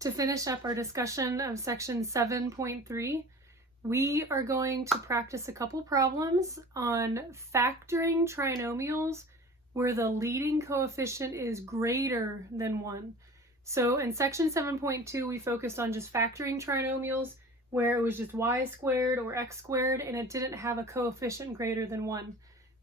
To finish up our discussion of section 7.3, we are going to practice a couple problems on factoring trinomials where the leading coefficient is greater than 1. So in section 7.2, we focused on just factoring trinomials where it was just y squared or x squared and it didn't have a coefficient greater than 1.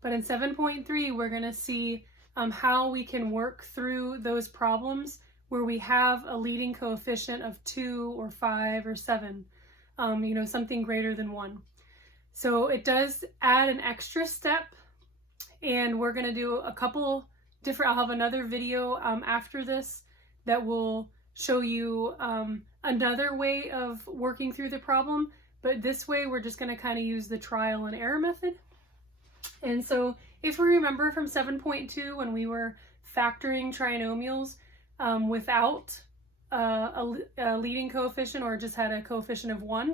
But in 7.3, we're going to see how we can work through those problems where we have a leading coefficient of 2 or 5 or 7, something greater than 1. So it does add an extra step, and we're going to do a couple different, I'll have another video after this that will show you another way of working through the problem, but this way we're just going to kind of use the trial and error method. And so if we remember from 7.2 when we were factoring trinomials without a leading coefficient or just had a coefficient of 1,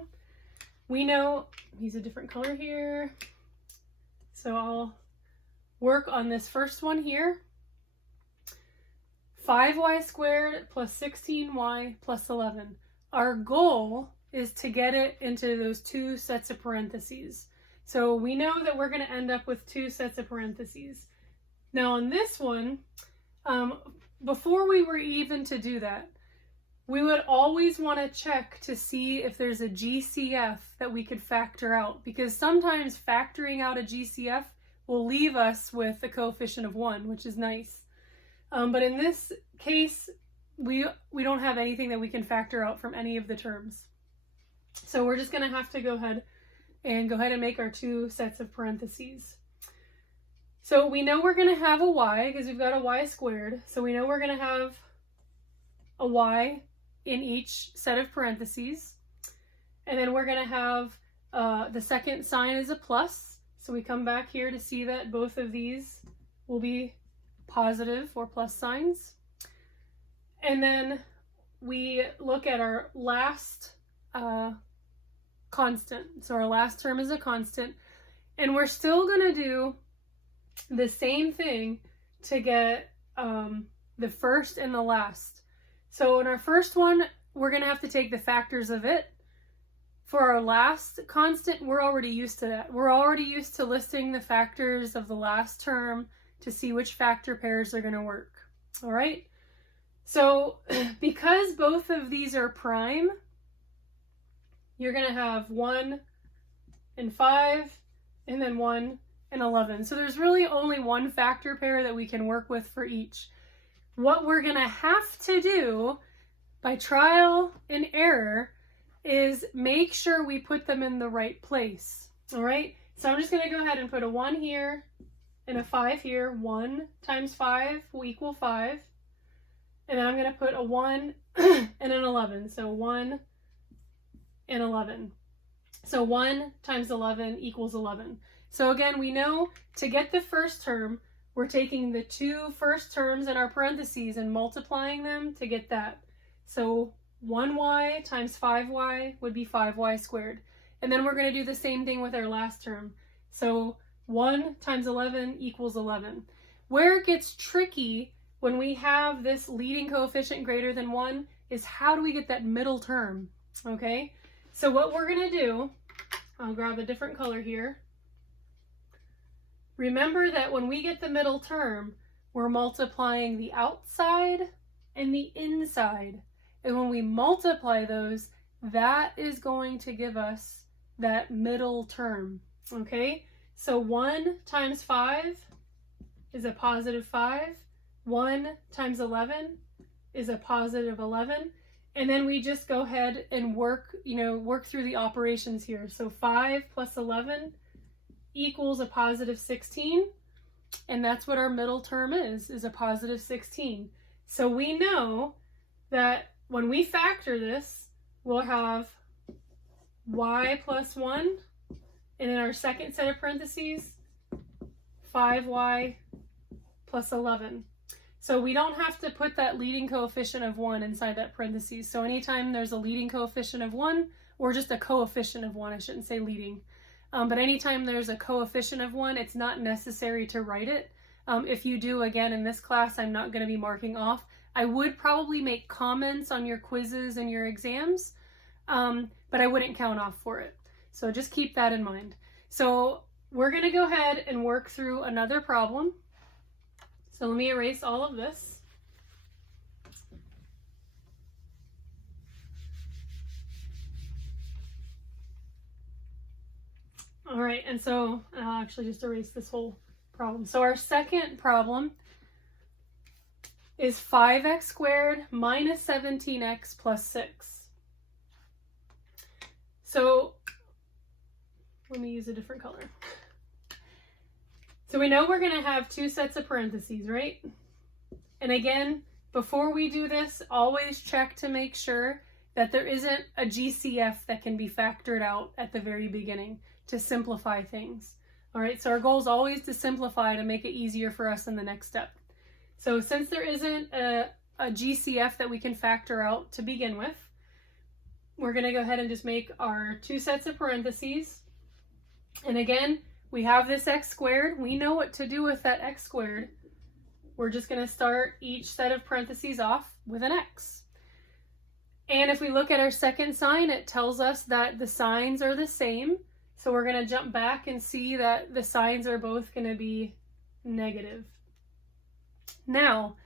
we know, he's a different color here, so I'll work on this first one here. 5y squared plus 16y plus 11. Our goal is to get it into those two sets of parentheses. So we know that we're going to end up with two sets of parentheses. Now on this one, before we were even to do that, we would always want to check to see if there's a GCF that we could factor out, because sometimes factoring out a GCF will leave us with a coefficient of 1, which is nice. But in this case, we don't have anything that we can factor out from any of the terms. So we're just going to have to go ahead and make our two sets of parentheses. So we know we're going to have a y because we've got a y squared. So we know we're going to have a y in each set of parentheses. And then we're going to have the second sign is a plus. So we come back here to see that both of these will be positive or plus signs. And then we look at our last constant. So our last term is a constant. And we're still going to do the same thing to get the first and the last. So in our first one, we're going to have to take the factors of it. For our last constant, we're already used to that. We're already used to listing the factors of the last term to see which factor pairs are going to work. All right. So because both of these are prime, you're going to have 1 and 5 and then 1 and 11. So there's really only one factor pair that we can work with for each. What we're going to have to do by trial and error is make sure we put them in the right place. All right. So I'm just going to go ahead and put a 1 here and a 5 here. 1 times 5 will equal 5. And then I'm going to put a 1 and an 11. So 1 and 11. So 1 times 11 equals 11. So again, we know to get the first term, we're taking the two first terms in our parentheses and multiplying them to get that. So 1y times 5y would be 5y squared. And then we're going to do the same thing with our last term. So 1 times 11 equals 11. Where it gets tricky when we have this leading coefficient greater than 1 is how do we get that middle term? Okay, so what we're going to do, I'll grab a different color here. Remember that when we get the middle term, we're multiplying the outside and the inside. And when we multiply those, that is going to give us that middle term. Okay, so 1 times 5 is a positive 5. 1 times 11 is a positive 11. And then we just go ahead and work through the operations here. So 5 plus 11 equals a positive 16. And that's what our middle term is a positive 16. So we know that when we factor this, we'll have y plus 1. And in our second set of parentheses, 5y plus 11. So we don't have to put that leading coefficient of 1 inside that parentheses. So anytime there's a leading coefficient of 1, or just a coefficient of 1, I shouldn't say leading, but anytime there's a coefficient of 1, it's not necessary to write it. If you do, again, in this class, I'm not going to be marking off. I would probably make comments on your quizzes and your exams, but I wouldn't count off for it. So just keep that in mind. So we're going to go ahead and work through another problem. So let me erase all of this. All right, and so I'll actually just erase this whole problem. So our second problem is 5x squared minus 17x plus 6. So let me use a different color. So we know we're going to have two sets of parentheses, right? And again, before we do this, always check to make sure that there isn't a GCF that can be factored out at the very beginning to simplify things. All right, so our goal is always to simplify to make it easier for us in the next step. So since there isn't a GCF that we can factor out to begin with, we're going to go ahead and just make our two sets of parentheses. And again, we have this x squared. We know what to do with that x squared. We're just going to start each set of parentheses off with an x. And if we look at our second sign, it tells us that the signs are the same. So we're going to jump back and see that the signs are both going to be negative. Now,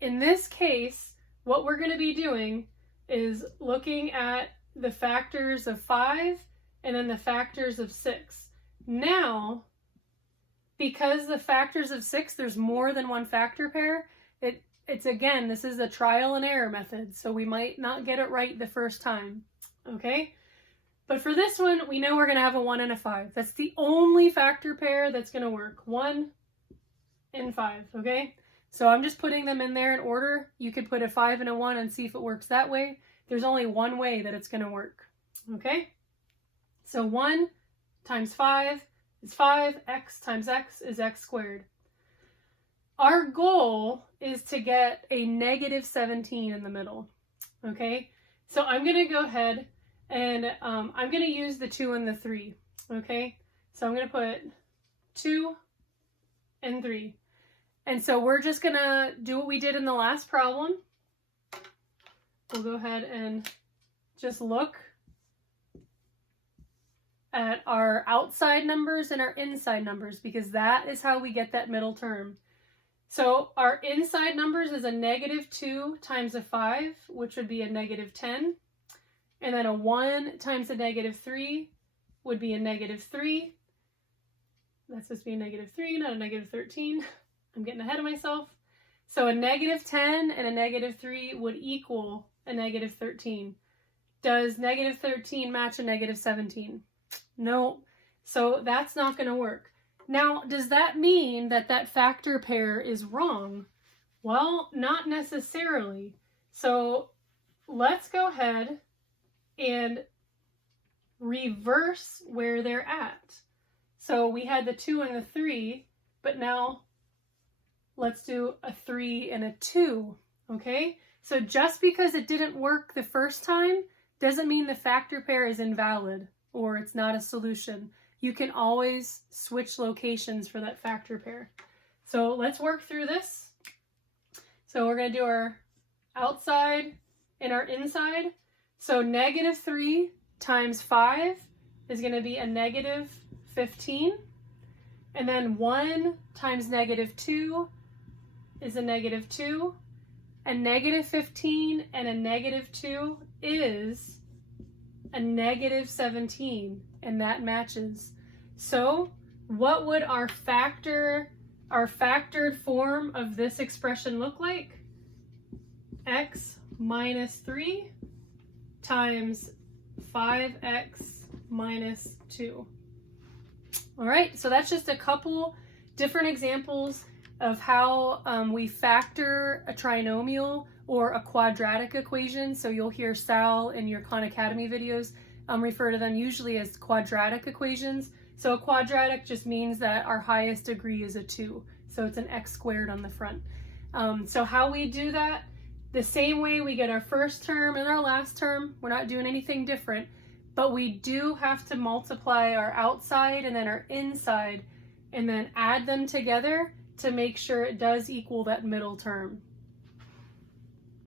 in this case, what we're going to be doing is looking at the factors of 5 and then the factors of 6. Now, because the factors of 6, there's more than one factor pair, it's again, this is a trial and error method, so we might not get it right the first time, okay? But for this one, we know we're going to have a 1 and a 5. That's the only factor pair that's going to work, 1 and 5, okay? So I'm just putting them in there in order. You could put a 5 and a 1 and see if it works that way. There's only one way that it's going to work, okay? So 1 times 5 is 5, x times x is x squared. Our goal is to get a negative 17 in the middle, okay? So I'm going to go ahead and I'm going to use the 2 and the 3, okay? So I'm going to put 2 and 3. And so we're just going to do what we did in the last problem. We'll go ahead and just look at our outside numbers and our inside numbers, because that is how we get that middle term. So our inside numbers is a negative 2 times a 5, which would be a negative 10. And then a 1 times a negative 3 would be a negative 3. That's supposed to be a negative 3, not a negative 13. I'm getting ahead of myself. So a negative 10 and a negative 3 would equal a negative 13. Does negative 13 match a negative 17? No. So that's not going to work. Now, does that mean that that factor pair is wrong? Well, not necessarily. So let's go ahead and reverse where they're at. So we had the 2 and the 3, but now let's do a 3 and a 2, okay? So just because it didn't work the first time doesn't mean the factor pair is invalid or it's not a solution. You can always switch locations for that factor pair. So let's work through this. So we're going to do our outside and our inside. So negative 3 times 5 is going to be a negative 15. And then 1 times negative 2 is a negative 2. And negative 15 and a negative 2 is a negative 17. And that matches. So what would our factored form of this expression look like? X minus 3 times 5x minus 2. All right, so that's just a couple different examples of how we factor a trinomial or a quadratic equation. So you'll hear Sal in your Khan Academy videos refer to them usually as quadratic equations. So a quadratic just means that our highest degree is a 2. So it's an x squared on the front. So how we do that, the same way we get our first term and our last term. We're not doing anything different, but we do have to multiply our outside and then our inside and then add them together to make sure it does equal that middle term.